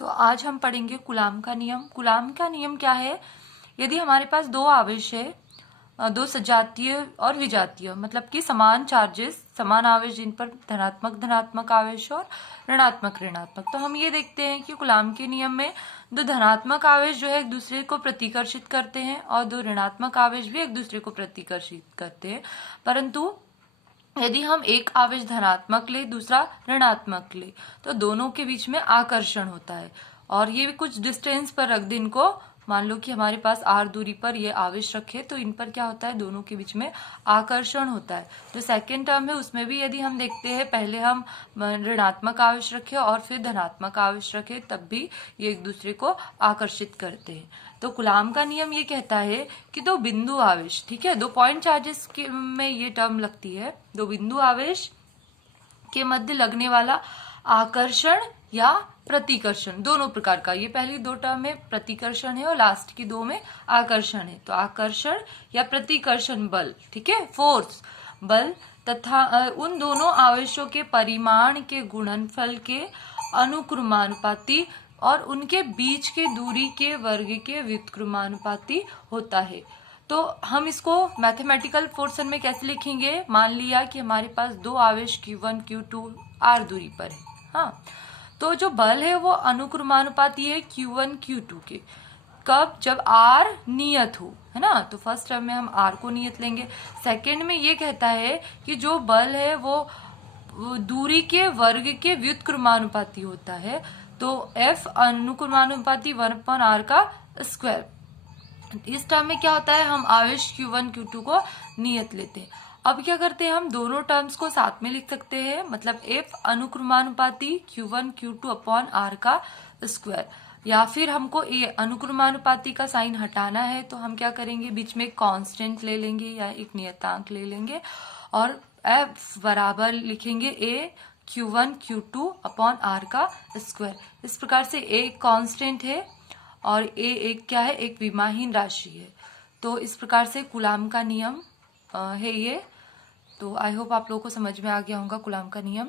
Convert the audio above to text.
तो आज हम पढ़ेंगे कूलाम का नियम। कूलाम का नियम क्या है? यदि हमारे पास दो आवेश है, दो सजातीय और विजातीय, मतलब कि समान चार्जेस, समान आवेश जिन पर धनात्मक धनात्मक आवेश और ऋणात्मक ऋणात्मक, तो हम ये देखते हैं कि कूलाम के नियम में दो धनात्मक आवेश जो है एक दूसरे को प्रतिकर्षित करते हैं और दो ऋणात्मक आवेश भी एक दूसरे को प्रतिकर्षित करते हैं। परंतु यदि हम एक आवेश धनात्मक ले, दूसरा ऋणात्मक ले, तो दोनों के बीच में आकर्षण होता है। और ये भी कुछ डिस्टेंस पर रख दे इनको, मान लो कि हमारे पास r दूरी पर ये आवेश रखे, तो इन पर क्या होता है, दोनों के बीच में आकर्षण होता है। जो सेकेंड टर्म है उसमें भी यदि हम देखते हैं, पहले हम ऋणात्मक आवेश रखे और फिर धनात्मक आवेश रखे, तब भी ये एक दूसरे को आकर्षित करते हैं। तो कूलाम का नियम ये कहता है कि दो बिंदु आवेश, ठीक है, दो पॉइंट चार्जेस में ये टर्म लगती है, दो बिंदु आवेश के मध्य लगने वाला आकर्षण या प्रतिकर्षण, दोनों प्रकार का, ये पहली दो टर्म में प्रतिकर्षण है और लास्ट की दो में आकर्षण है। तो आकर्षण या प्रतिकर्षण बल, ठीक है, फोर्स बल, तथा उन दोनों आवेशों के परिमाण के गुणनफल के अनुक्रमानुपाती और उनके बीच के दूरी के वर्ग के व्युत्क्रमानुपाती होता है। तो हम इसको मैथमेटिकल पोर्शन में कैसे लिखेंगे? मान लिया कि हमारे पास दो आवेश Q1 Q2 r दूरी पर है, हाँ, तो जो बल है वो अनुक्रमानुपाती है Q1 Q2 के। कब? जब r नियत हो, है ना। तो फर्स्ट टर्म में हम r को नियत लेंगे। सेकंड में ये कहता है कि जो बल है वो दूरी के वर्ग के व्युत्क्रमानुपाती होता है। तो F अनुक्रमानुपाती 1/r का स्क्वायर। इस टर्म में क्या होता है, हम आवेश Q1 Q2 को नियत लेते हैं। अब क्या करते हैं, हम दोनों टर्म्स को साथ में लिख सकते हैं, मतलब F अनुक्रमानुपाती Q1 Q2 upon r का स्क्वायर। या फिर हमको ये अनुक्रमानुपाती का साइन हटाना है, तो हम क्या करेंगे, बीच में एक कांस्टेंट ले लेंगे या एक नियतांक ले लेंगे और F बराबर लिखेंगे A Q1 Q2 upon r का स्क्वायर। इस प्रकार से A एक कांस्टेंट है और ए एक क्या है, एक विमाहीन राशि है। तो इस प्रकार से कूलाम का नियम है ये। तो आई होप आप लोगों को समझ में आ गया होगा कूलाम का नियम।